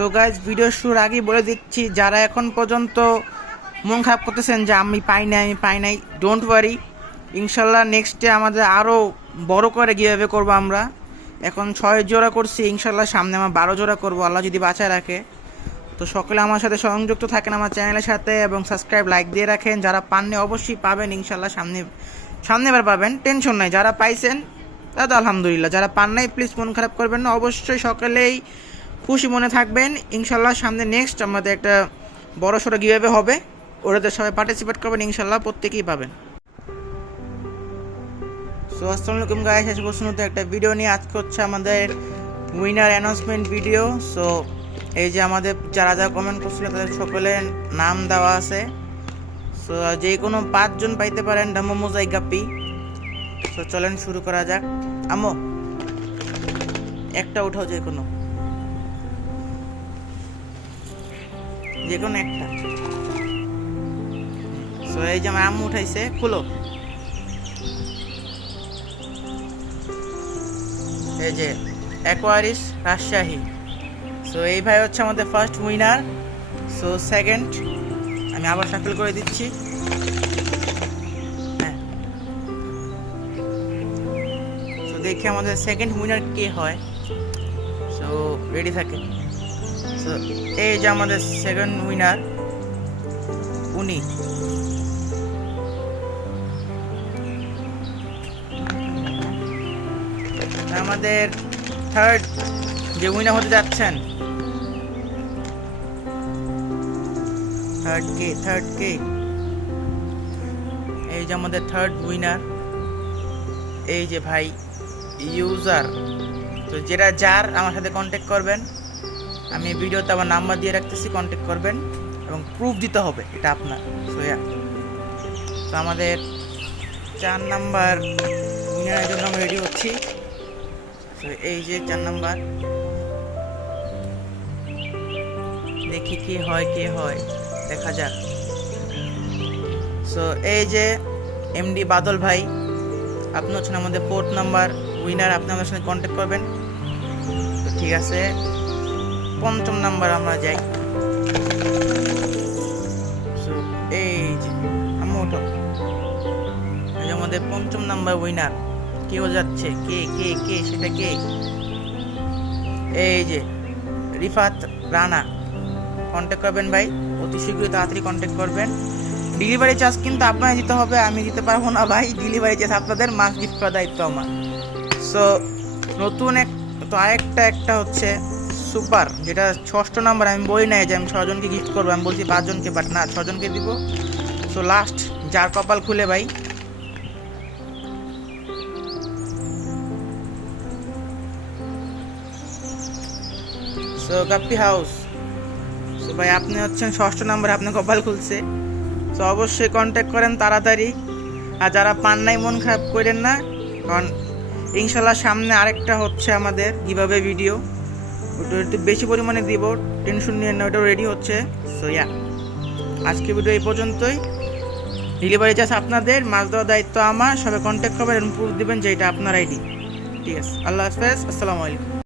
So guys video শুরুর আগেই বলে দিচ্ছি, যারা এখন পর্যন্ত মন খারাপ করতেছেন যে আমি পাই নাই, আমি পাই নাই ডোন্ট ওয়ারি ইনশাল্লাহ নেক্সটে আমাদের আরও বড় করে কীভাবে করব আমরা। এখন ছয় জোড়া করছি, ইনশাল্লাহ সামনে আমার বারো জোড়া করব, আল্লাহ যদি বাঁচায় রাখে। তো সকলে আমার সাথে সংযুক্ত থাকেন আমার চ্যানেলের সাথে এবং সাবস্ক্রাইব লাইক দিয়ে রাখেন। যারা পাননি অবশ্যই পাবেন, ইনশাল্লাহ সামনে সামনে এবার পাবেন। টেনশন নাই, যারা পাইছেন তারা তো আলহামদুলিল্লাহ। যারা পান নাই প্লিজ মন খারাপ করবেন না। অবশ্যই সকলেই খুশি মনে থাকবেন। ইনশাল্লাহ সামনে নেক্সট আমাদের একটা বড় সড়ো কীভাবে হবে। ওটাতে সবাই পার্টিসিপেট করবেন, ইনশাল্লাহ প্রত্যেকেই পাবেন। সো আসসালামু আলাইকুম গাইস আজকে বসুন একটা ভিডিও নিয়ে আজকে হচ্ছে আমাদের উইনার অ্যানাউন্সমেন্ট ভিডিও সো এই যে আমাদের যারা যারা কমেন্ট করছিল, তাদের সকলের নাম দেওয়া আছে। সো যে কোনো পাঁচজন পাইতে পারেন ডামো মোজাই গাপ্পি সো চলেন শুরু করা যাক। আমো একটা উঠাও যে কোনো। যে কোনো একটা। সো এই যে আমার আম্মু উঠাইছে, খুলো। এই যে অ্যাকোয়ারিস রাজশাহী সো এই ভাই হচ্ছে আমাদের ফার্স্ট উইনার সো সেকেন্ড আমি আবার সাফল করে দিচ্ছি। হ্যাঁ। দেখি আমাদের সেকেন্ড উইনার কে হয়। সো রেডি থাকে। এই যে আমাদের সেকেন্ড উইনার উনি। আমাদের থার্ড যে উইনার হতে যাচ্ছেন। থার্ড কে থার্ড কে। এই যে আমাদের থার্ড উইনার এই যে ভাই ইউজার তো যেটা যার, আমার সাথে কন্ট্যাক্ট করবেন। আমি ভিডিওতে আমার নাম্বার দিয়ে রাখতেছি কন্ট্যাক্ট করবেন এবং প্রুফ দিতে হবে, এটা আপনার। সোয়া তো আমাদের চার নাম্বার উইনারের জন্য আমি রেডি হচ্ছি। তো এই যে চার নাম্বার। দেখি কি হয় কি হয়। দেখা যাক। সো এই যে এমডি বাদল ভাই, আপনি হচ্ছেন আমাদের ফোর্থ নাম্বার। উইনার আপনি আমাদের সঙ্গে কন্ট্যাক্ট করবেন। তো ঠিক আছে। পঞ্চম নাম্বার আমরা যাই। এই যে আমি ওঠো। আমাদের পঞ্চম নাম্বার উইনার কেউ যাচ্ছে? কে কে কে? সেটা কে? এই যে, রিফাত রানা। কন্ট্যাক্ট করবেন ভাই। অতি শীঘ্রই তাড়াতাড়ি কন্ট্যাক্ট করবেন। ডেলিভারি চার্জ কিন্তু আপনাকে দিতে হবে। আমি দিতে পারব না ভাই। ডেলিভারি চার্জ আপনাদের মাস গিফট করার দায়িত্ব আমার। সো নতুন এক, তো আরেকটা, একটা হচ্ছে সুপার, যেটা ষষ্ঠ নাম্বার, আমি বলি নাই যে আমি ছজনকে গিফট করব, আমি বলছি পাঁচজনকে বাট না, ছজনকে দিব। সো লাস্ট যার কপাল খুলে ভাই। সো গাপ্পি হাউস সো ভাই, আপনি হচ্ছেন ষষ্ঠ নাম্বার, আপনার কপাল খুলছে। তো অবশ্যই কন্ট্যাক্ট করেন তাড়াতাড়ি। আর যারা পান নাই, মন খারাপ করেন না। কারণ, ইনশাল্লাহ সামনে আরেকটা হচ্ছে আমাদের কীভাবে ভিডিও ওটা একটু বেশি পরিমাণে দিব, টেনশন নিয়ে না ওটা রেডি হচ্ছে। সো ইয়া আজকে ভিডিও এই পর্যন্তই। ডেলিভারি চার্জ আপনাদের, মাছ দেওয়ার দায়িত্ব আমার, সবাই কন্ট্যাক্ট করবেন এবং প্রুফ দেবেন যে এটা আপনার আইডি ঠিক আছে, আল্লাহ হাফেজ, আসসালামু আলাইকুম।